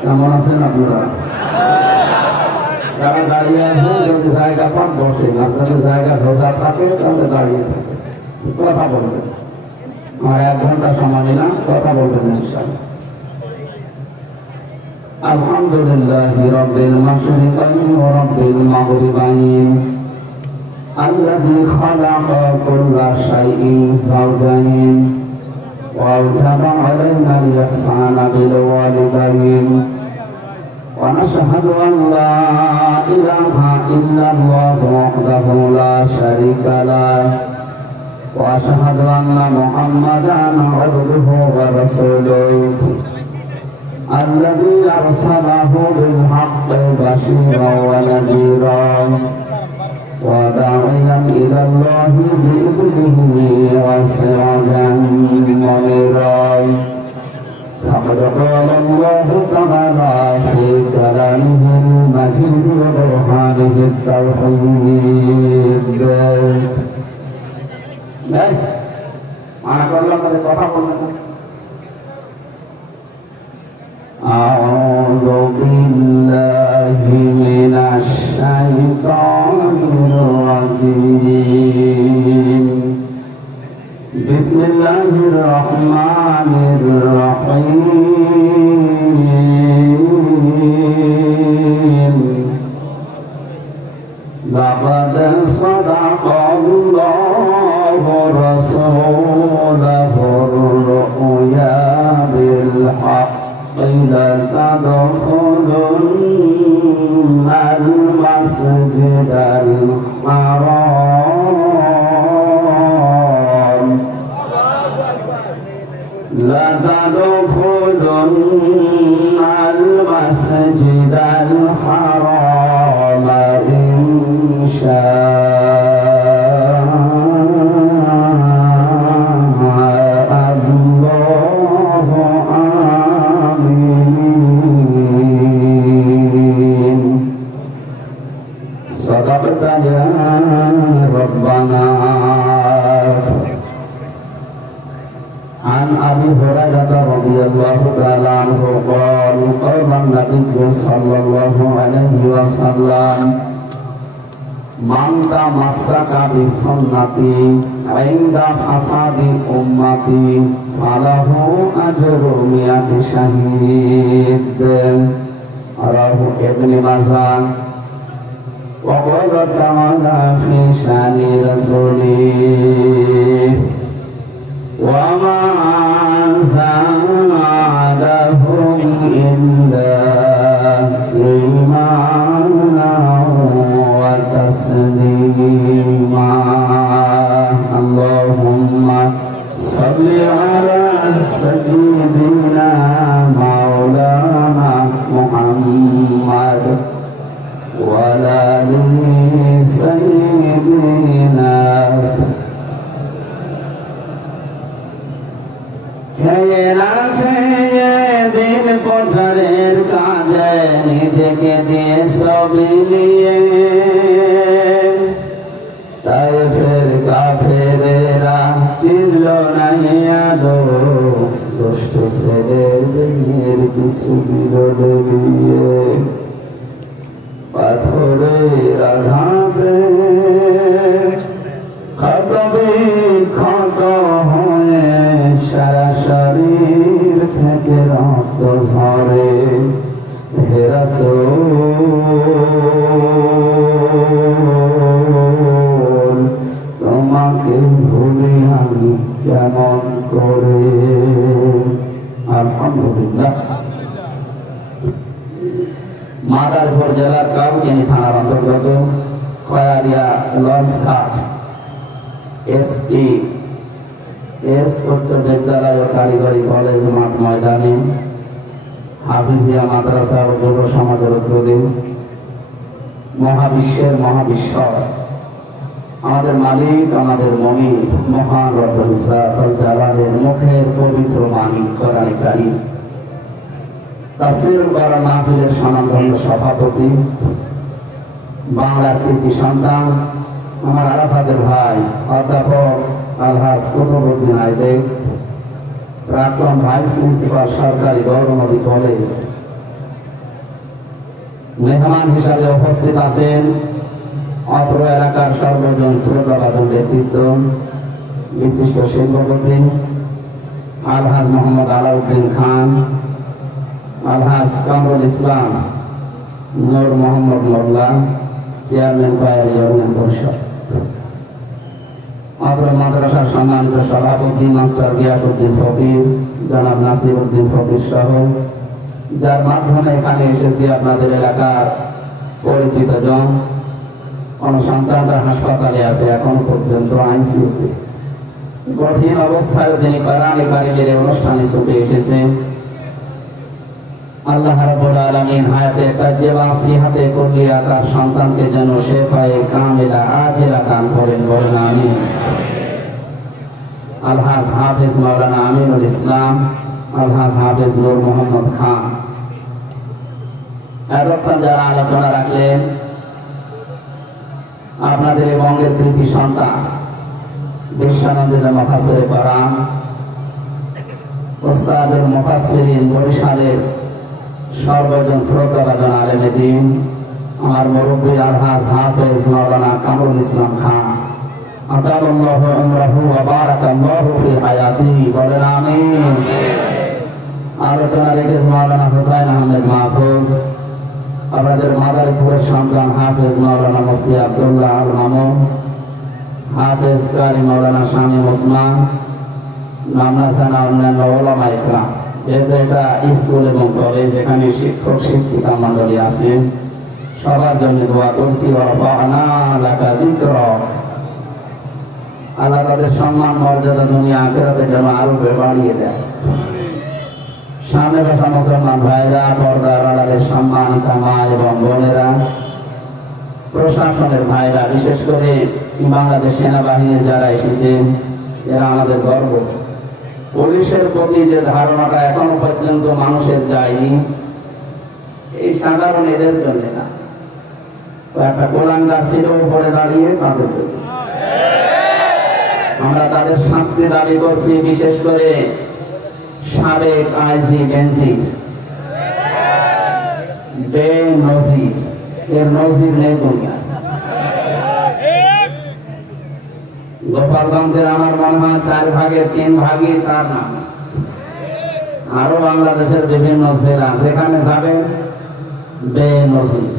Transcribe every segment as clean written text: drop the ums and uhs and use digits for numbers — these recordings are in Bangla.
কেমন আছেন আপনারা? যারা দাঁড়িয়ে আছেন যদি জায়গা পান বসে, আপনাদের জায়গা ভেজা থাকে তাহলে দাঁড়িয়ে থাকে, কথা বলবেন। আমার 1 ঘন্টা সময় না, কথা বলবেন ইনশাআল্লাহ। আলহামদুলিল্লাহি রাব্বিল মাশরিকাইন ওয়া রাব্বিল মাগরিবাইন আল্লাযী খালাকা কুল্লা শাইইন যাওজাইন ওয়া আওজাবা আলাইনা আল-ইহসানা বিল ওয়ালিদাইন ওয়া নাশহাদু আন লা ইলাহা ইল্লাল্লাহু ওয়াহদাহু লা শারীকা লাহু ওয়া আশহাদু আন্না মুহাম্মাদান আবদুহু ওয়া রাসূলুহু الذي أرسله بالحق بشيرا ونذيرا وداعيا إلى الله بإذنه وسراجا منيرا فقد قال الله تعالى في كلامه المجيد وبرهانه التوحيد. أعوذ بالله من الشيطان الرجيم. بسم الله الرحمن الرحيم. لقد صدق الله رسوله الرؤيا بالحق لتدخلن المسجد الحرام إن شاء الله آمين. صدقت يا ربنا. عن أبي هريرة رضي الله تعالى عنه قال قال النبي صلى الله عليه وسلم من تمسك بسنتي عند فساد أمتي فله أجر 100 شهيد. رواه ابن ماجه. وقال تعالى في شأن رسوله وما زادهم إلا إيمانا وتسليما. اللهم صل على سيدنا مولانا محمد وعلى آل سيدنا. খেয়ে না খেয়ে দিন প্রচারের কাজে নিজেকে দিয়ে সবই নিয়ে তায়েফের কাফেরেরা চিনল না আলো দুষ্ট ছেলেদের কিছু বিরোধে দিয়ে পাথরের আঘাতে ক্ষত হয়ে সারা শরীর থেকে রক্ত ঝরে। হে রাসূল তোমাকে ভুলি আমি কেমন করে। আলহামদুলিল্লাহ। মাদারীপুর জেলার কাউখালী থানার অন্তর্গত খয়ারিয়া লঞ্চঘাট এস উচ্চ বিদ্যালয় ও কারিগরি কলেজ মাঠ ময়দানে হাফিজিয়া মাদ্রাসা ও যুব সমাজের উদ্যোগে মহাবিশ্বের মহাবিশ্বর আমাদের মালিক আমাদের মুমিন মহান রব্বুল ইজ্জাতুল জালালের মুখের পবিত্র বাণী কোরআন কারীম তাফসীর করা মাহফিলের সনাতন সভাপতি বাংলার কৃতি সন্তান আমার আরাফাতের ভাই অধ্যাপক আলহাজ কুতুবউদ্দিন আইবেক প্রাক্তন ভাইস প্রিন্সিপাল সরকারি গৌরনদী কলেজ, মেহমান হিসাবে উপস্থিত আছেন অত্র এলাকার সর্বজন শ্রদ্ধাভাজন ব্যক্তিত্ব, বিশিষ্ট শিল্পপতি আলহাজ মোহাম্মদ আলাউদ্দিন খান, আলহাজ কামরুল ইসলাম, নূর মোহাম্মদ মোল্লা, চেয়ারম্যান কয়েল ইউনিয়ন পরিষদ, অত্র মাদ্রাসার সম্মানিত সভাপতি মাস্টার গিয়াসউদ্দিন ফকির, জনাব নাসিরউদ্দিন ফকির সহ যার মাধ্যমে এখানে এসেছি আপনাদের এলাকার পরিচিত জন। কোন সন্তানটা হাসপাতালে আছে এখন পর্যন্ত আইসিইউতে, কঠিন অবস্থায় তিনি কোরআনে কারিমের অনুষ্ঠানে ছুটে এসেছেন। আল্লাহ রাব্বুল আলামিন হায়াতে তাজ্জিবা সিহাতে কুল্লিয়া তার সন্তানকে যেন শেফায়ে কামিলা আজিলা দান করেন, বলেন আমিন। আলহাজ হাফেজ মাওলানা আমিনুল ইসলাম, আলহাজ হাফেজ নূর মোহাম্মদ খান এতক্ষণ যারা আলোচনা রাখলেন, আপনাদের এই বঙ্গের কৃতি সন্তান বিশ্বানন্দের মুফাসসিরে কোরআন, ওস্তাদুল মুফাসসিরিন বরিশালের সর্বজন শ্রদ্ধাভাজন আলেমে দ্বীন, আমার মুরব্বী আলহাজ হাফেজ মাওলানা কামরুল ইসলাম খান, আতালাল্লাহু উমরাহু ওয়া বারাকাল্লাহু ফি হায়াতিহি, বলেন আমিন। আলোচনা রেখেছেন মাওলানা হুসাইন আহমেদ মাহফুজ, আপনাদের মাদারীপুরের সন্তান হাফেজ মাওলানা মুফতি আব্দুল্লাহ আল মামুন, হাফেজ কারি মাওলানা শামীম ওসমান, মাদ্রাসা অন্যান্য ওলামা ইকরাম। যেহেতু এটা স্কুল এবং কলেজ, এখানে শিক্ষক শিক্ষিকা মন্ডলী আছেন, সবার জন্য দোয়া করছি। আল্লাহ তাদের সম্মান মর্যাদা দুনিয়া আখিরাতে যেন আরো বাড়িয়ে দেয়। সামনে বসা মুসলমান ভাইরা, পর্দার আড়ালের সম্মানিতা মা এবং বোনেরা, প্রশাসনের ভাইরা, বিশেষ করে বাংলাদেশ সেনাবাহিনীর যারা এসেছেন, এরা আমাদের গর্ব। পুলিশের প্রতি যে ধারণাটা এখনো পর্যন্ত মানুষের যায়নি, এই সাধারণ এদের জন্য না, একটা কোলাঙ্গা ছিল উপরে দাঁড়িয়ে তাদের জন্য। আমরা তাদের শাস্তি দাবি করছি, বিশেষ করে সাবেক আইজি বেনজির, বেনজির, এর নজির নেই দুনিয়া। গোপালগঞ্জের আমার মনে হয় 4 ভাগের 3 ভাগই তার নাম। আরো বাংলাদেশের বিভিন্ন জেলা যেখানে যাবেন বেনজির।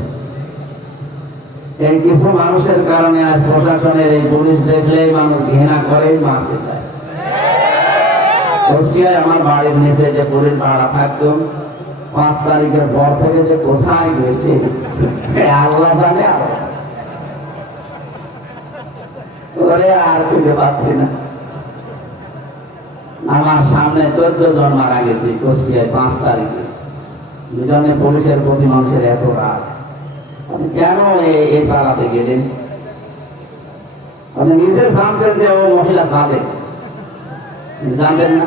এই কিছু মানুষের কারণে আজ প্রশাসনের এই পুলিশ দেখলেই মানুষ ঘৃণা করে, মারতে যায়। কুষ্টিয়ায় আমার বাড়ির নিচে যে পুলিশ ভাড়া থাকতো, 5 তারিখের পর থেকে যে কোথায় গেছে আল্লাহ জানে। আর খুঁজে পাচ্ছি না। আমার সামনে 14 জন মারা গেছে কুষ্টিয়ায় 5 তারিখে। দুজনে পুলিশের প্রতি মানুষের এত রাগ। কেন এই চালাতে গেলেন? আপনি নিজে জানতেন যে ও মহিলা চালে, জানবেন না?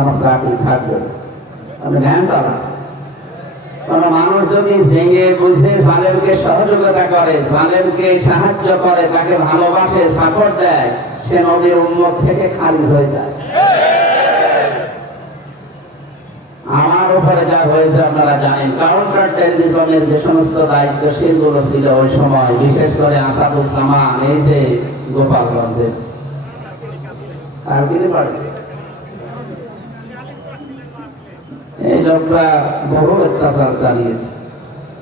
আমার চাকরি থাকবে, আপনি ভ্যান চালান। কোন মানুষ যদি জেগে বুঝে জালেমকে সহযোগিতা করে, জালেমকে সাহায্য করে, তাকে ভালোবাসে, সাপোর্ট দেয়, সে নবীর উম্মত থেকে খারিজ হয়ে যায়। আমার উপরে যা হয়েছে আপনারা জানেন। কাউন্টার টেররিজমের যে সমস্ত দায়িত্বশীল গুলো ছিল ওই সময়, বিশেষ করে আসাদুজ্জামান, এই যে গোপালগঞ্জে, আর কি পারে এই লোকটা বহু অত্যাচার চালিয়েছে।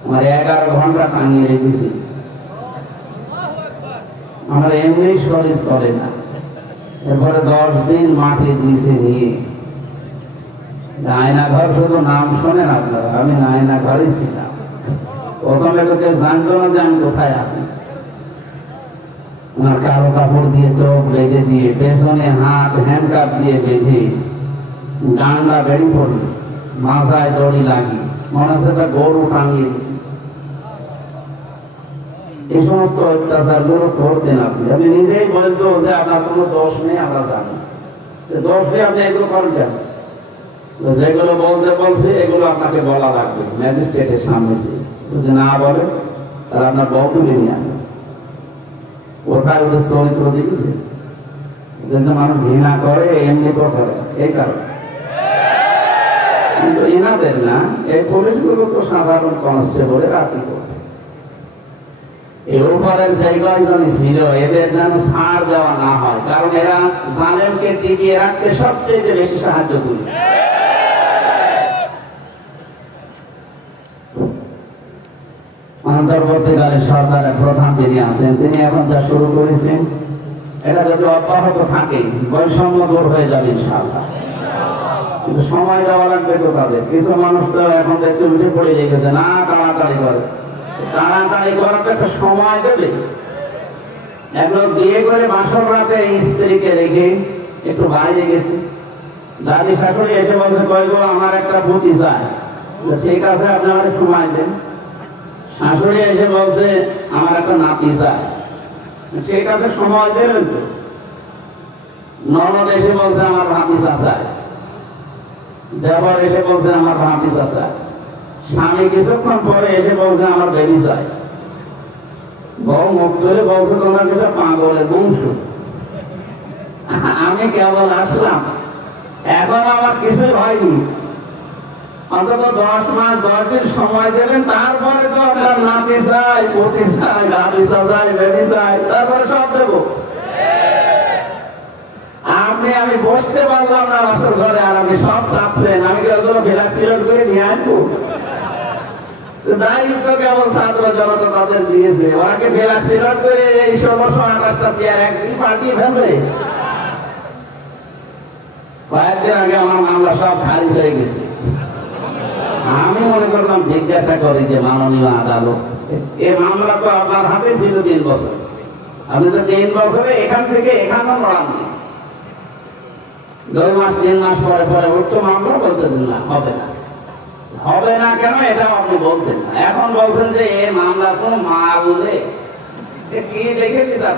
আমার 11 ঘন্টা টাঙিয়ে রেখেছি। আমার এমনি শরীর চলে না। এরপরে 10 দিন মাটির নিচে নিয়ে আয়নাঘর, শুধু নাম শোনেন আপনারা, আমি আয়নাঘরে ছিলাম। প্রথমে তো কেউ জানতো না যে আমি কোথায় আছি। আমার কালো কাপড় দিয়ে চোখ বেঁধে দিয়ে, পেছনে হাত হ্যান্ডকাপ দিয়ে বেঁধে, ডান্ডা বেড়ি পড়ি, মাথায় দড়ি লাগিয়ে, মনে হচ্ছে একটা গরু টাঙিয়ে। এই সমস্ত অত্যাচার গুলো করতেন আপনি। আপনি নিজেই বলতো যে আপনার কোনো দোষ নেই, আমরা জানি দোষ নেই, আপনি এগুলো করেন কেন? যেগুলো বলতে বলছে এগুলো আপনাকে বলা লাগবে ম্যাজিস্ট্রেটের সামনে। যদি না বলে তাহলে আপনার বউকে নিয়ে আনবে। কোথায় ওদের চরিত্র দিয়েছে মানুষ ঘৃণা করে এমনি করে এই কারণে। কিন্তু এনাদের না, এই পুলিশগুলো তো সাধারণ কনস্টেবলে রাখি করবে। এই উপরের যে কয়জন ছিল এদের যেন ছাড় দেওয়া না হয়, কারণ এরা জালেমকে টিকিয়ে রাখতে সবচেয়ে বেশি সাহায্য করেছে। অন্তর্বর্তীকালীন সরকারের প্রধান যিনি আছেন, তিনি এখন যা শুরু করেছেন, এটা যদি অব্যাহত থাকে বৈষম্য দূর হয়ে যাবে ইনশাআল্লাহ। কিন্তু সময় দেওয়া লাগবে তো তাদের। কিছু মানুষ তো এখন দেখছে উঠে পড়ে লেগেছে, না তাড়াতাড়ি করে। তাড়াতাড়ি করার একটা সময় দেবে। একজন বিয়ে করে বাসর রাতে স্ত্রীকে রেখে একটু বাইরে গেছে, দাদি শাশুড়ি এসে বলছে কইব আমার একটা বুটি চাই। ঠিক আছে, আপনি আমাকে সময় দেন। শাশুড়ি এসে বলছে আমার একটা নাতি চাই। ঠিক আছে, সময় দেবেন তো। ননদ এসে বলছে আমার ভাতিজা চাই। দেবর এসে বলছে আমার ভাতিজা চাই। স্বামী কিছুক্ষণ পরে এসে বলছে আমার বেবি চাই। বউ মুখ করে বলছে তোমার কিছু পাগলের বংশ। আমি কেবল আসলাম, এখন আমার কিছুই হয়নি। অন্তত 10 মাস 10 দিন সময় দেবেন, তারপরে তো আপনার নাতি চাই, পতি চাই, ভাতিজা চাই, বেবি চাই, তারপরে সব দেবো। আমি বসতে পারলাম না বাসর ঘরে, আর আপনি সব চাচ্ছেন। আমি কি ওগুলো ফিলাক্সিলন করে নিয়ে আসবো? দায়িত্ব কেবল ছাত্র জনতা তাদের দিয়েছে। ওনাকে ফিলাক্সিলন করে এই 1628টা চেয়ার একদিন পাঠিয়ে ফেলবে। কয়েকদিন আগে আমার মামলা সব খারিজ হয়ে গেছে। আমি মনে করলাম জিজ্ঞাসা করি যে মাননীয় আদালত, এই মামলা তো আপনার হাতে ছিল 3 বছর, আপনি তো 3 বছরে এখান থেকে এখানেও লড়াননি। 2 মাস 3 মাস পরে পরে উঠতো মামলা, বলতে দিন না, হবে না। হবে না কেন এটাও আপনি বলতেন না। এখন বলছেন যে এই মামলা কোন মাল কি দেখে বিচার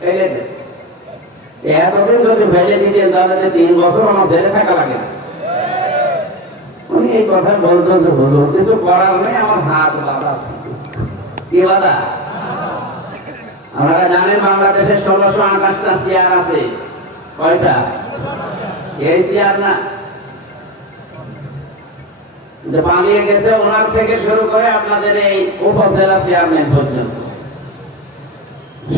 ফেলে দিচ্ছে। এতদিন যদি ফেলে দিতেন তাহলে 3 বছর আমার জেলে থাকা লাগে না। উনি এই কথা বলতো যে হলো কিছু করার নেই, আমার হাত বাঁধা আছে। কি বাধা? আপনারা জানেন বাংলাদেশে 1628টা চেয়ার আছে। কয়টা? এই চেয়ার না, পালিয়ে গেছে ওনার থেকে শুরু করে আপনাদের এই উপজেলা চেয়ারম্যান পর্যন্ত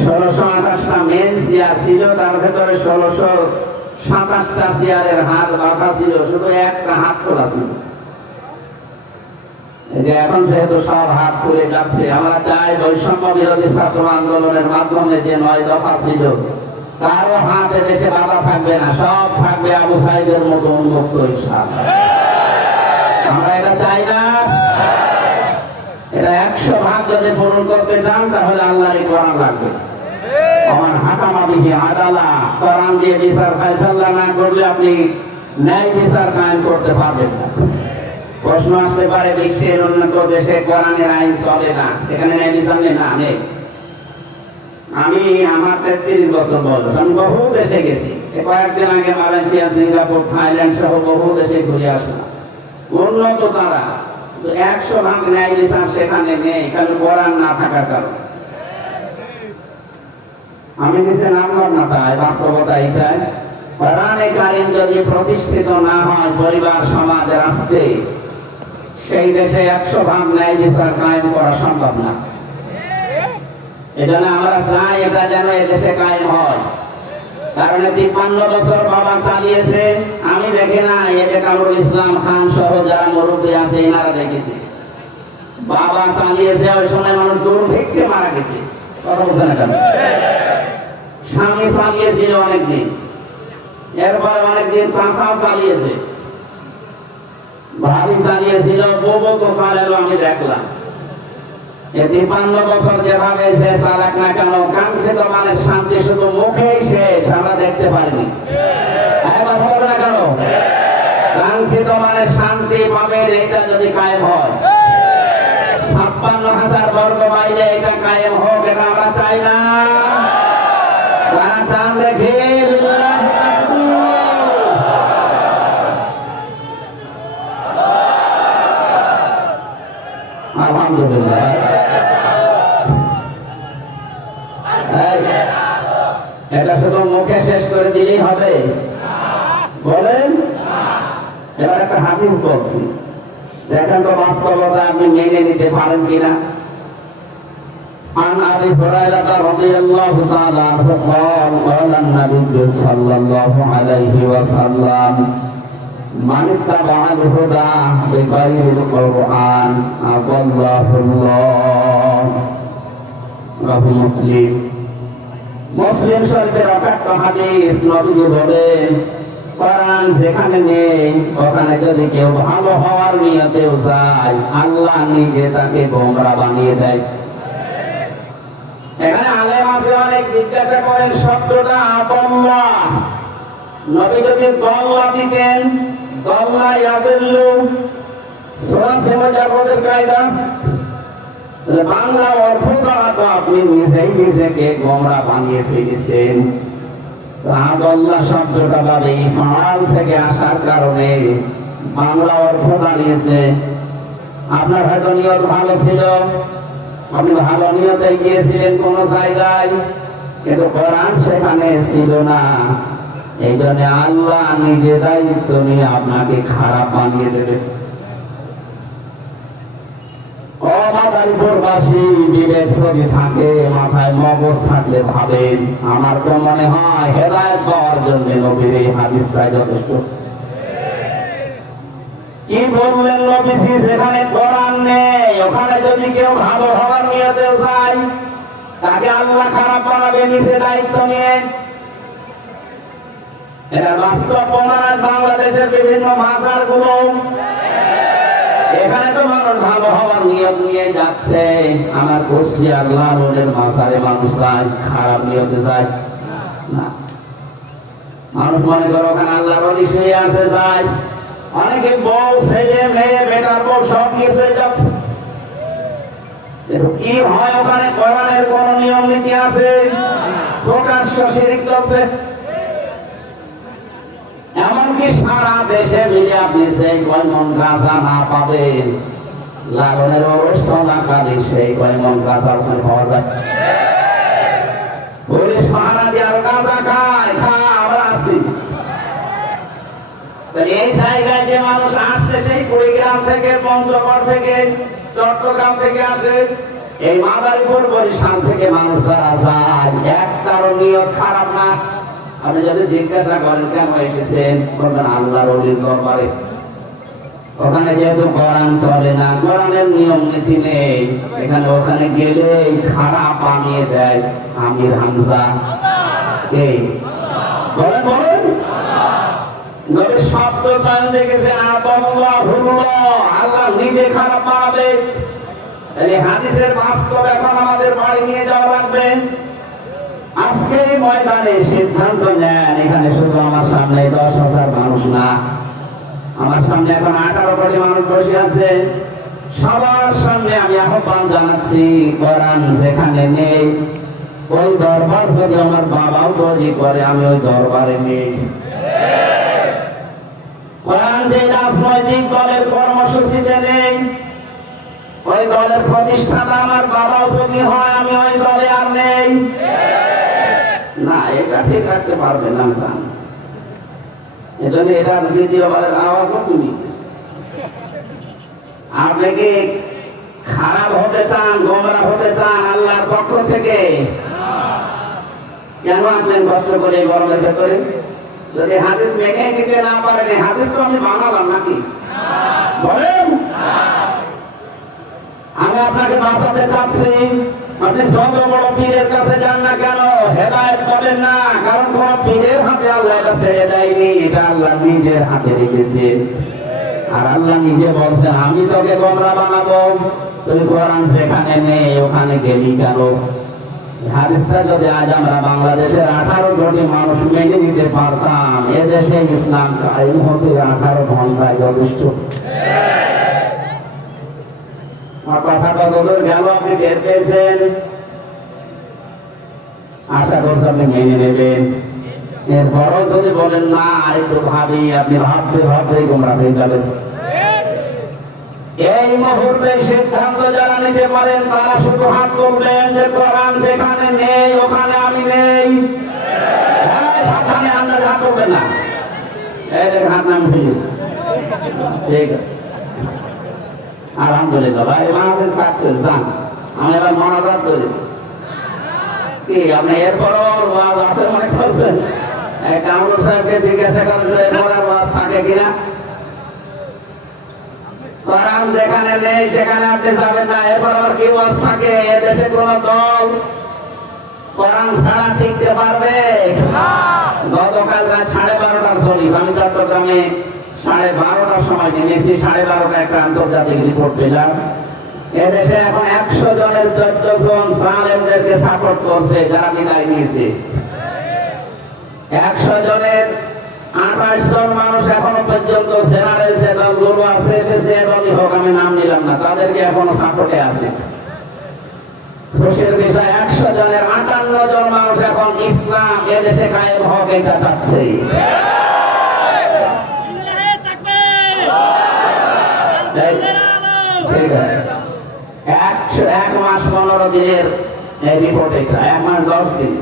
1628টা মেন চেয়ার ছিল। তার ভেতরে 1627টা চেয়ারের হাত বাঁধা ছিল, শুধু একটা হাত খোলা ছিল। এখন যেহেতু সব হাত খুলে যাচ্ছে, আমরা চাই বৈষম্য বিরোধী ছাত্র আন্দোলনের মাধ্যমে যে 9 দফা ছিল কারো হাতে দেশে বাধা থাকবে না, সব থাকবে আবু সাইদের মতো উন্মুক্ত ইনশাআল্লাহ। আমরা এটা চাই না। এটা 100% যদি পূরণ করতে চান তাহলে আল্লাহরই কোরআন লাগবে। আমার হাকামা বিহি আদালা, কোরআন দিয়ে বিচার ফায়সালা না করলে আপনি ন্যায় বিচার কায়েম করতে পারবেন না। প্রশ্ন আসতে পারে বিশ্বের উন্নত দেশে কোরআনের আইন চলে না, সেখানে ন্যায় বিচার নেই। আমি আমার 33 বছর বয়স, আমি বহু দেশে গেছি। কয়েকদিন আগে মালয়েশিয়া, সিঙ্গাপুর, থাইল্যান্ড সহ বহু দেশে ঘুরে আসলাম। উন্নত তারা 100% ন্যায় বিচার সেখানে নেই, কারণ কোরআন না থাকার কারণে। আমি নিচে নামলাম না, তাই বাস্তবতা এটাই। কোরআনে কারীম যদি প্রতিষ্ঠিত না হয় পরিবার, সমাজ, রাষ্ট্রে, সেই দেশে 100% ন্যায় বিচার কায়েম করা সম্ভব না। এজন্য আমরা চাই এটা যেন এদেশে কায়েম হয়। কারণ 53 বছর বাবা চালিয়েছে, আমি দেখি না, এতে কামরুল ইসলাম খান সহ যারা মুরব্বী আছে এনারা দেখেছে। বাবা চালিয়েছে, ওই সময় মানুষ দুর্ভিক্ষে মারা গেছে। কথা বলছেন না? স্বামী চালিয়েছিল অনেকদিন, এরপরে অনেকদিন চাষাও চালিয়েছে, ভাবি চালিয়েছিল, বউ তো চালালো, আমি দেখলাম। 53 বছর যেভাবে সে চালাক না কেন, কাঙ্ক্ষিত মানের শান্তি শুধু মুখেই শেষ, আমরা দেখতে পারিনি। কথা বলবে না কেন? কাঙ্ক্ষিত মানের শান্তি পাবেন, এটা যদি কায়েম হয়। 56,000 বর্গ মাইলে এটা কায়েম হোক, এটা আমরা চাই না। যারা চান দেখে আলহামদুলিল্লাহ। এটা শুধু মুখে শেষ হবে? বলেন। এবার একটা হাদিস বলছি, দেখেন তো বাস্তবতা আপনি মেনে নিতে পারেন কিনা। عن أبي هريرة رضي الله تعالى عنه قال قال النبي صلى الله عليه وسلم من اتبع الهدى بغير القرآن أضله الله رواه مسلم মুসলিম শরীফের একটা হাদিস, নবী বলেন কোরআন যেখানে নেই ওখানে যদি কেউ ভালো হওয়ার নিয়তেও যায় আল্লাহ নিজে তাকে গোমরা বানিয়ে দেয়। এখানে আলেম আছে অনেক জিজ্ঞাসা করেন শব্দটা আল্লাহ, নবী যদি দল্লা দিতেন, দল্লা ইয়াদিল্লু সূরা মুজাররদের কায়দা, বাংলা অর্থ দ্বারা তো আপনি নিজেই নিজেকে গোমরা বানিয়ে ফেলেছেন। আল্লাহ শব্দটা বাদে ইফআল থেকে আসার কারণে বাংলা অর্থ দাঁড়িয়েছে। আপনার হয়তো নিয়ত ভালো ছিল, আপনি ভালো নিয়তে গিয়েছিলেন কোন জায়গায়, কিন্তু কোরআন সেখানে ছিল না, এই জন্য আল্লাহ নিজে দায়িত্ব নিয়ে আপনাকে খারাপ বানিয়ে দেবে। বিবেক যদি থাকে, মাথায় মগজ থাকলে ভাবেন, আমার তো মনে হয় হেদায়েত পাওয়ার জন্য নবীর এই হাদিসটাই যথেষ্ট। কি বললেন নবীজি, যেখানে কোরআন নেই ওখানে যদি কেউ ভালো হওয়ার নিয়তে যায় তাকে আল্লাহ খারাপ বানাবে নিজে দায়িত্ব নিয়ে। এটা বাস্তব প্রমাণ। বাংলাদেশের বিভিন্ন মাজার গুলো, এখানে তো মানুষ ভালো হওয়ার নিয়ত নিয়ে যাচ্ছে, আমার কুষ্টিয়ার লালনের মাজারে মানুষ যায় খারাপ নিয়তে যায় না। মানুষ মনে করো ওখানে আল্লাহর ওলি শুয়ে আছে যায়, অনেকে বউ ছেলে মেয়ে বেটার বউ সব নিয়ে চলে যাচ্ছে। কি হয় ওখানে? কোরআনের কোন নিয়ম নীতি আছে? প্রকাশ্য শিরক চলছে। এমনকি সারা দেশে মিলে আপনি সেই কয়মন গাঁজা না পাবেন, লালনের অবস্থাকারী সেই কয়মন গাঁজা ওখানে পাওয়া যায়। পুলিশ পাহারা দিয়ে আরো গাঁজা খায়, আবার আসবি। এই জায়গায় যে মানুষ আসছে সেই কুড়িগ্রাম থেকে, পঞ্চগড় থেকে, চট্টগ্রাম থেকে আসে, এই মাদারীপুর বরিশাল থেকে মানুষ যারা যায়, একটারও নিয়ত খারাপ না। আপনি যদি জিজ্ঞাসা করেন কেন এসেছেন, বলবেন আল্লাহর ওলির দরবারে। ওখানে যেহেতু কোরআন চলে না, কোরআনের নিয়ম নীতি নেই, এখানে ওখানে গেলে খারাপ বানিয়ে দেয় আমির হামজা। এই বলেন বলেন নবীর শব্দ চয়ন দেখেছে আল্লাহ নিজে খারাপ বানাবে। এই হাদিসের বাস্তব এখন আমাদের বাড়ি নিয়ে যাওয়া লাগবে। আজকে ময়দানে সিদ্ধান্ত নেন, এখানে শুধু আমার সামনে 10,000 মানুষ না, আমার সামনে এখন 18 কোটি মানুষ বসে আছে। সবার সামনে আমি আহ্বান জানাচ্ছি, কোরআন যেখানে নেই ওই দরবার যদি আমার বাবাও তৈরি করে, আমি ওই দরবারে নেই। কোরআন যে রাজনৈতিক দলের কর্মসূচিতে নেই, ওই দলের প্রতিষ্ঠাতা আমার বাবাও যদি হয়, আমি ওই দলে আর নেই না। এটা ঠিক রাখতে পারবে না জান, এজন্য এটা দ্বিতীয়বারের আওয়াজও তুমি। আপনি কি খারাপ হতে চান, গোমরা হতে চান আল্লাহর পক্ষ থেকে? কেন আসলেন কষ্ট করে গরমের ভেতরে? যদি হাদিস মেনে নিতে না পারেন, হাদিস তো আমি বানালাম নাকি? বলেন। আমি আপনাকে বাঁচাতে চাচ্ছি, আপনি যত বড় পীরের কাছে যান না কেন হেদায়েত পাবেন না, কারণ কোন পীরের হাতে আল্লাহ এটা ছেড়ে দেয়নি, এটা আল্লাহ নিজের হাতে রেখেছে। আর আল্লাহ নিজে বলছেন আমি তোকে গোমরা বানাবো, তুই কোরআন যেখানে নেই ওখানে গেলি কেন? হাদিসটা যদি আজ আমরা বাংলাদেশের 18 কোটি মানুষ মেনে নিতে পারতাম, এদেশে ইসলাম কায়েম হতে 18 ঘন্টায় যথেষ্ট। কথা কতদূর গেল আপনি টের পেয়েছেন? আশা করছি আপনি মেনে নেবেন। এরপরও যদি বলেন না একটু ভাবি, আপনি ভাবতে ভাবতে গোমরা হয়ে যাবেন। এই মুহূর্তে সিদ্ধান্ত যারা নিতে পারেন তারা শুধু হাত তুলবেন যে কোরআন যেখানে নেই ওখানে আমি নেই। সাবধানে আমরা হাত বলবেন না, এই দেখেন হাত নাম ফেলিস। ঠিক আছে, আলহামদুলিল্লাহ ভাই, আমাদের সাকসেস যান। আমি এবার মনাজাত করি কি আপনি এরপরও ওয়াজ আছে মনে করছেন? কামরুল সাহেবকে জিজ্ঞাসা করলে এরপরে ওয়াজ থাকে কিনা। কোরআন যেখানে নেই সেখানে আপনি যাবেন না, এরপর আবার কি ওয়াজ থাকে? এদেশে কোন দল কোরআন ছাড়া টিকতে পারবে? গতকাল রাত 12:30টার শরীফ আমি চট্টগ্রামে 12:30টার সময় নেমেছি। 12:30 একটা আন্তর্জাতিক রিপোর্ট পেলাম, এদেশে এখন 100 জনের 14 জন সালেমদেরকে সাপোর্ট করছে যারা বিদায় নিয়েছে। 100 জনের 28 জন মানুষ এখনো পর্যন্ত সেনা রয়েছে, দলগুলো আছে, এসেছে, দলই হোক আমি নাম নিলাম না, তাদেরকে এখনো সাপোর্টে আছে। খুশির বিষয় 100 জনের 58 জন মানুষ এখন ইসলাম এদেশে কায়েম হোক এটা চাচ্ছে। ঠিক আছে, 1 মাস 15 দিনের রিপোর্ট, এটা 1 মাস 10 দিন।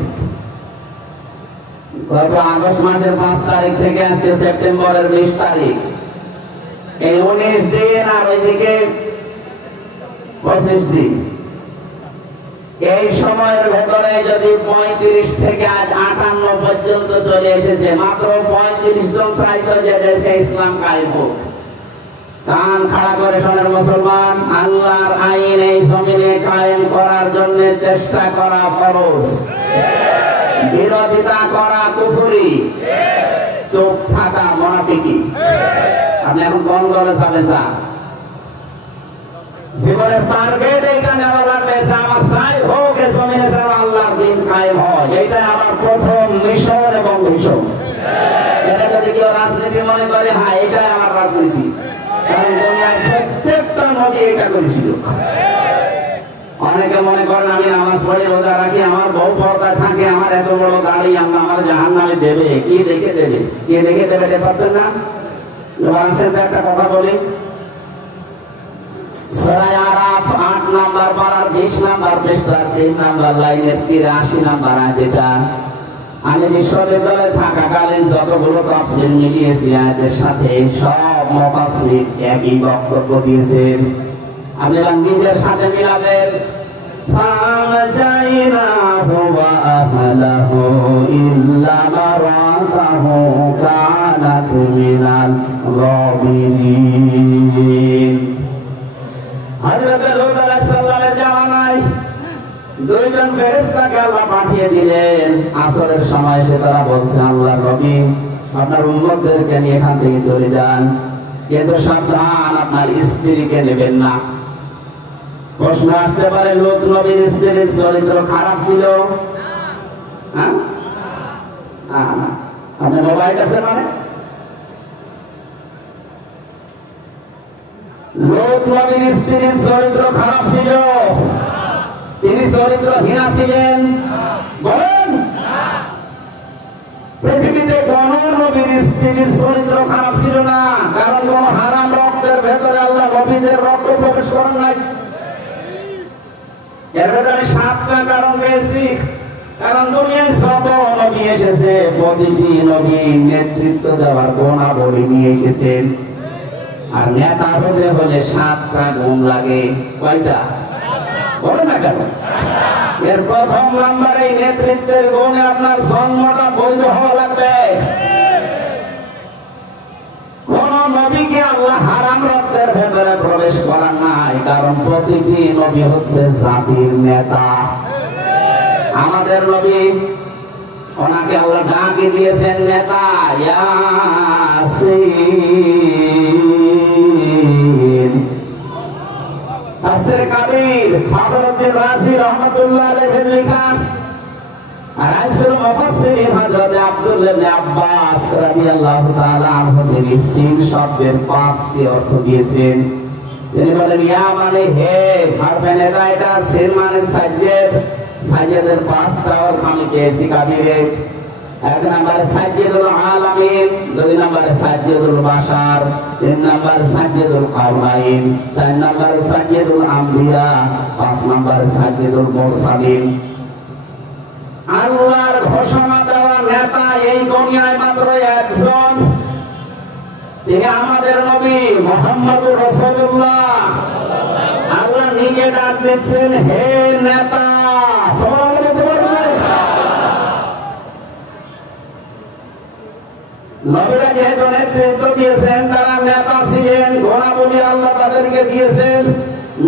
গত আগস্ট মাসের 5 তারিখ থেকে আজকে সেপ্টেম্বরের 20 তারিখ, এই 19 দিন আর ওইদিকে 25 দিন, এই সময়ের ভেতরে যদি 35 থেকে আজ 58 পর্যন্ত চলে এসেছে, মাত্র 35 জন চাইতো যে দেশে ইসলাম কায়েম হোক। কান খাড়া করে শোনেন মুসলমান, আল্লাহর আইন এই জমিনে কায়েম করার জন্য চেষ্টা করা ফরজ, বিরোধিতা করা কুফরি, চুপ থাকা মুনাফিকি। আপনি এখন কোন দলে যাবেন? জীবনের টার্গেট এইটা নেওয়া লাগবে, আমার চাই হোক এ জমিনে যেন আল্লাহর দ্বীন কায়েম হয়, এইটাই আমার প্রথম মিশন এবং মিশন। এটা যদি কেউ রাজনীতি মনে করে, হ্যাঁ এটাই আমার রাজনীতি, কারণ দুনিয়ার প্রত্যেকটা নবী এটা করেছিল। অনেকে মনে করেন আমি নামাজ পড়ি, রোজা রাখি, আমার বউ পর্দায় থাকে, আমার এত বড় গাড়ি, আমার জাহান্নামে দেবে। কি দেখে দেবে? কে দেখে দেবে এটা পাচ্ছেন না? একটা কথা বলি, সূরা আরাফ 8 নাম্বার পারার 20 নাম্বার পৃষ্ঠার 3 নাম্বার লাইনের 83 নাম্বার আয়াতটা আমি বিশ্ববিদ্যালয়ে থাকাকালীন যতগুলো তাফসীর মিলিয়েছি আয়াতের সাথে, সব মুফাসসির একই বক্তব্য দিয়েছেন। আপনি নিজের সাথে মিলাবেন, ফাজাইনাহু ওয়া আহলাহু ইল্লা মারাতাহু কানাত মিনাল গাবিরিন। হযরত লূত আলাইহিস সালামের জামানায় 2 জন ফেরেশতাকে আল্লাহ পাঠিয়ে দিলেন। আসরের সময় এসে তারা বলছে, আল্লাহ নবী আপনার উম্মতদেরকে নিয়ে এখান থেকে চলে যান, কিন্তু সাবধান আপনার স্ত্রীকে নেবেন না। প্রশ্ন আসতে পারে, লূত নবীর স্ত্রীর চরিত্র খারাপ ছিল? হ্যাঁ, আপনার মোবাইল আছে মানে? লূত নবীর স্ত্রীর চরিত্র খারাপ ছিল? তিনি চরিত্রহীনা ছিলেন? বলেন। পৃথিবীতে কোন নবীর স্ত্রীর চরিত্র খারাপ ছিল না, কারণ কোন হারাম রক্তের ভেতরে আল্লাহ নবীদের রক্ত প্রবেশ করেন নাই। এর ভেতরে 7টা কারণ পেয়েছি। কারণ দুনিয়ায় যত নবী এসেছে, প্রতিটি নবী নেতৃত্ব দেওয়ার গুণাবলী নিয়ে এসেছেন। আর নেতা হতে হলে 7টা গুণ লাগে। কয়টা? বলে না কেন? এর প্রথম নাম্বার, এই নেতৃত্বের গুণে আপনার জন্মটা বৈধ হওয়া লাগবে। কোন নবীকে আল্লাহ হারাম রক্তের ভেতরে প্রবেশ করার নাই, কারণ প্রতিটি নবী হচ্ছে জাতির নেতা। আমাদের নবী, ওনাকে আল্লাহ ডাকে দিয়েছেন নেতা, ইয়াসিন। তাফসীরে কাবীর ফজলুদ্দিন রাজি রাহমাতুল্লাহ আলাইহি লেখা, আর রাইসুল মুফাসসিরিন হযরত আব্দুল্লাহ ইবনে আব্বাস রাদিয়াল্লাহু তাআলা আনহু তিনি সিন শব্দের 5টি অর্থ দিয়েছেন। তিনি বলেন, ইয়া মানে হে, ভার্বের এটা, সিন মানে সাজ্জাদ, সাজ্জাদের 5টা অর্থ আমি পেয়েছি কাবীরে। 1 নম্বরে সাজ্জাদুল আলামিন, 2 নম্বরে সাজ্জাদুল বাশার, 3 নম্বরে সাজ্জাদুল কাওনাইন, 4 নম্বরে সাজ্জাদুল আম্বিয়া, 5 নম্বরে সাজ্জাদুল মুরসালিন। আল্লাহর ঘোষণা দেওয়া নেতা এই দুনিয়ায় মাত্র একজন, তিনি আমাদের নবী মুহাম্মদুর রাসূলুল্লাহ। আল্লাহ নিজে ডাক দিচ্ছেন, হে নেতা। নবীরা যেহেতু নেতৃত্ব দিয়েছেন, তারা নেতা ছিলেন, গুণাবলী আল্লাহ তাদেরকে দিয়েছেন।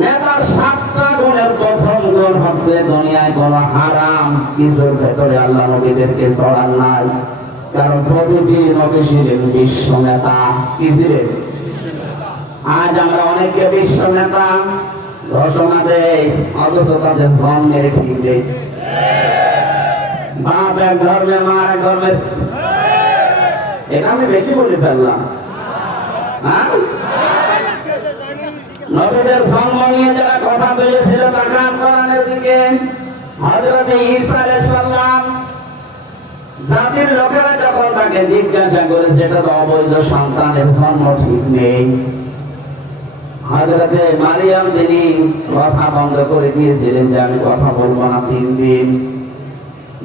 নেতার 7টা গুণের প্রথম গুণ হচ্ছে দুনিয়ায় কোন হারাম কিছুর ভেতরে আল্লাহ নবীদেরকে চড়ান নাই। কারণ প্রতিটি নবী ছিলেন বিশ্ব নেতা। কি ছিলেন? আজ আমরা অনেককে বিশ্ব নেতা ঘোষণা দেই, অথচ তাদের জন্মের ঠিক নেই। বাপ এক ধর্মে, মা এক ধর্মের। এটা আমি বেশি বলে ফেললাম। নবীদের জন্ম নিয়ে যারা কথা বলেছিল তাকান কোরআনের দিকে। হযরত ঈসা আলাইহিস সালাম জাতির লোকেরা যখন তাকে জিজ্ঞাসা করেছে, এটা তো অবৈধ সন্তানের জন্ম ঠিক নেই, হযরত মারিয়াম তিনি কথা বন্ধ করে দিয়েছিলেন যে আমি কথা বলবো না 3 দিন।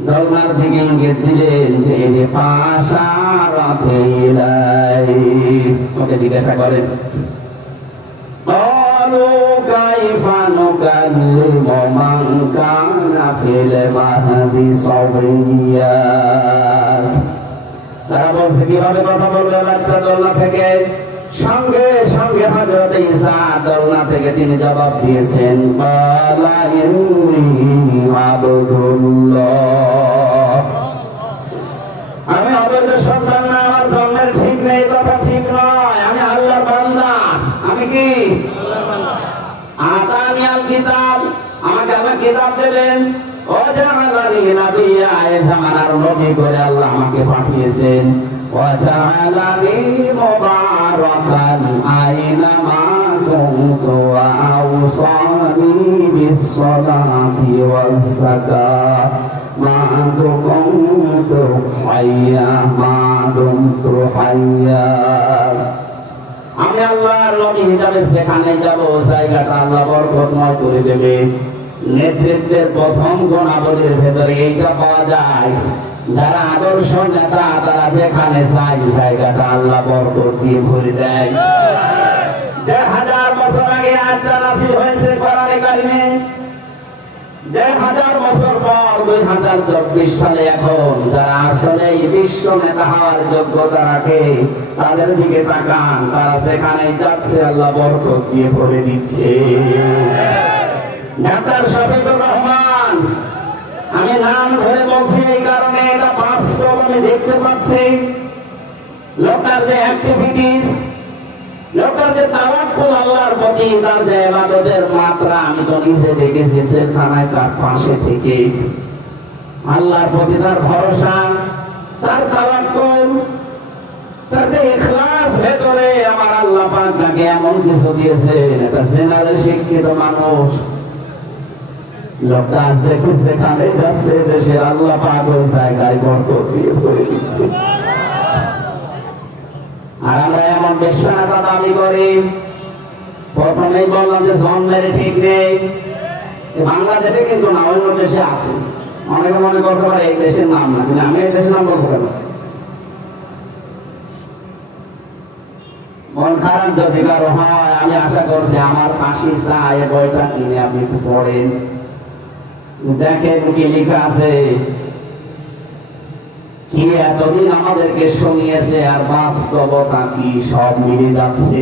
দোলনার দিকে ইঙ্গিত দিলেন যে ওকে জিজ্ঞাসা করেন, তারা বলছে কিভাবে কথা বলবে বাচ্চা দোলনা থেকে? সঙ্গে সঙ্গে হযরত ঈসা দোলনা থেকে তিনি জবাব দিয়েছেন, ক্বালা ইন্নী আবদুল্লাহ, আমি অবৈধ সন্তান না, আমার জন্মের ঠিক নেই, কথা ঠিক নয়, আমি আল্লাহর বান্দা। আমি কি আল্লাহর বান্দা? আতানিয়াল কিতাব, আমাকে আল্লাহ কিতাব দিলেন। ও জাআলানি নাবিয়্যা, এই জামানার নবী করে আল্লাহ আমাকে পাঠিয়েছেন। وجعلني مباركا أينما كنت وأوصاني بالصلاة والزكاة ما دمت حيا ما دمت حيا। আমি আল্লাহর নবী হিসাবে সেখানে যাব, জায়গাটা আল্লাহ বরকতময় করে দেবে। নেতৃত্বের প্রথম গুণাবলীর ভেতরে এইটা পাওয়া যায়, যারা আদর্শ নেতা তারা যেখানে যায় জায়গাটা আল্লাহ বরকত দিয়ে ভরে দেয়। 1000 বছর আগে আয়াতটা নাযিল হয়েছে কোরআনে কারিমে। 1000 বছর পর 2024 সালে এখন যারা আসলে বিশ্ব নেতা হওয়ার যোগ্যতা রাখে তাদের দিকে তাকান, তারা সেখানে যাচ্ছে, আল্লাহ বরকত দিয়ে ভরে দিচ্ছে। ডাক্তার শফিকুর রহমান, আমি নাম ধরে বলছি এই কারণে, এটা বাস্তব আমি দেখতে পাচ্ছি। লোকের যে অ্যাক্টিভিটিস, লোকের যে তাওয়াক্কুল আল্লাহর প্রতি, তার যে ইবাদতের মাত্রা, আমি তো নিজে দেখেছি সেখানে তার পাশে থেকে আল্লাহর প্রতি তার ভরসা, তার তাওয়াক্কুল, তার যে ইখলাস ভেতরে, আমার আল্লাহ পাক তাকে এমন কিছু দিয়েছেন, এটা জেনারেল শিক্ষিত মানুষ। লোকটা আজ দেখছি সেখানে যাচ্ছে, দেশে আল্লাহ পাক ওই জায়গায় বরকত দিয়ে ভরে দিচ্ছে। আর আমরা এমন বিশ্বাসটা দাবি করি। প্রথমেই বললাম যে জন্মের ঠিক নেই, বাংলাদেশে কিন্তু না, অন্য দেশে আছে। অনেকে মনে করতে পারে এই দেশের নাম না, কিন্তু আমি এই দেশের নাম বলতে পারবো। মন খারাপ যদি কারো হয়, আমি আশা করছি আমার ফাঁসি চাই বইটা কিনে আপনি একটু পড়েন, দেখেন কি লেখা আছে, কি এতদিন আমাদেরকে শুনিয়েছে আর বাস্তবতা কি সব মিলে যাচ্ছে।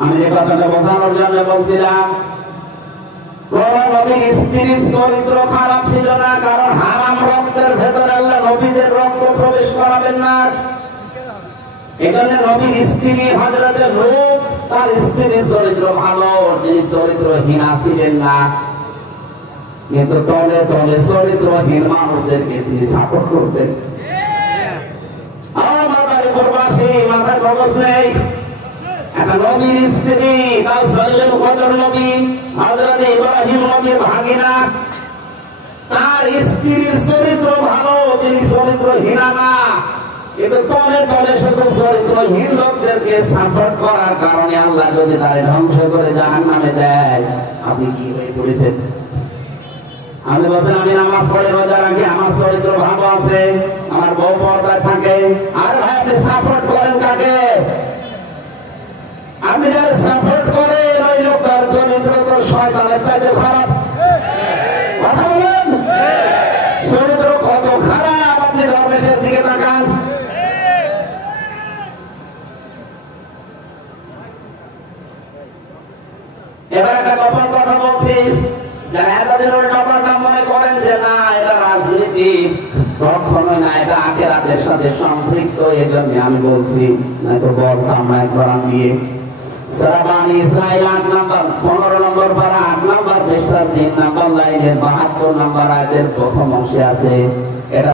আমি যে কথাটা বোঝানোর জন্য বলছিলাম, কোন নবীর স্ত্রীর চরিত্র খারাপ ছিল না, কারণ হারাম রক্তের ভেতরে আল্লাহ নবীদের রক্ত প্রবেশ করাবেন না। এজন্য নবীর স্ত্রী হযরত লূত, তার স্ত্রীর চরিত্র ভালো, তিনি চরিত্রহীনা ছিলেন না, কিন্তু তলে তলে চরিত্রহীন মানুষদেরকে তিনি সাপোর্ট করতেন। আমার বাবার প্রবাসী মাথায় খবর নেই, একটা নবীর স্ত্রী, তার সলিল কদর নবী হযরত ইব্রাহিম নবীর ভাগিনা, তার স্ত্রীর চরিত্র ভালো, তিনি চরিত্রহীনা না, কিন্তু তলে তলে শুধু চরিত্রহীন লোকদেরকে সাপোর্ট করার কারণে আল্লাহ যদি তারে ধ্বংস করে জাহান্নামে দেয়, আপনি কি হয়ে পড়েছেন? আমি বলছেন আমি নামাজ পড়ে রোজা রাখি, আমার চরিত্র ভালো আছে, আমার বউ পর্দায় থাকে। আর ভাই আপনি সাপোর্ট করেন কাকে? আপনি যারা সাপোর্ট করেন ওই লোকটার চরিত্র তো শয়তানের চাইতে খারাপ। কথা বলেন, চরিত্র কত খারাপ আপনি দরবেশের দিকে তাকান। এবার একটা গোপন কথা বলছি, যারা এতদিন ব্যাপারটা মনে করেন যে না এটা রাজনীতি, কখনোই না, এটা আখিরাতের সাথে সম্পৃক্ত। এই জন্য আমি বলছি, নয়তো বলতাম না একবার দিয়ে সূরা বানী ইসরাঈল ৮ নম্বর ১৫ নম্বর পারা ৮ নম্বর পৃষ্ঠার ৩ নম্বর লাইনের ৭২ নম্বর আয়াতের প্রথম অংশে আছে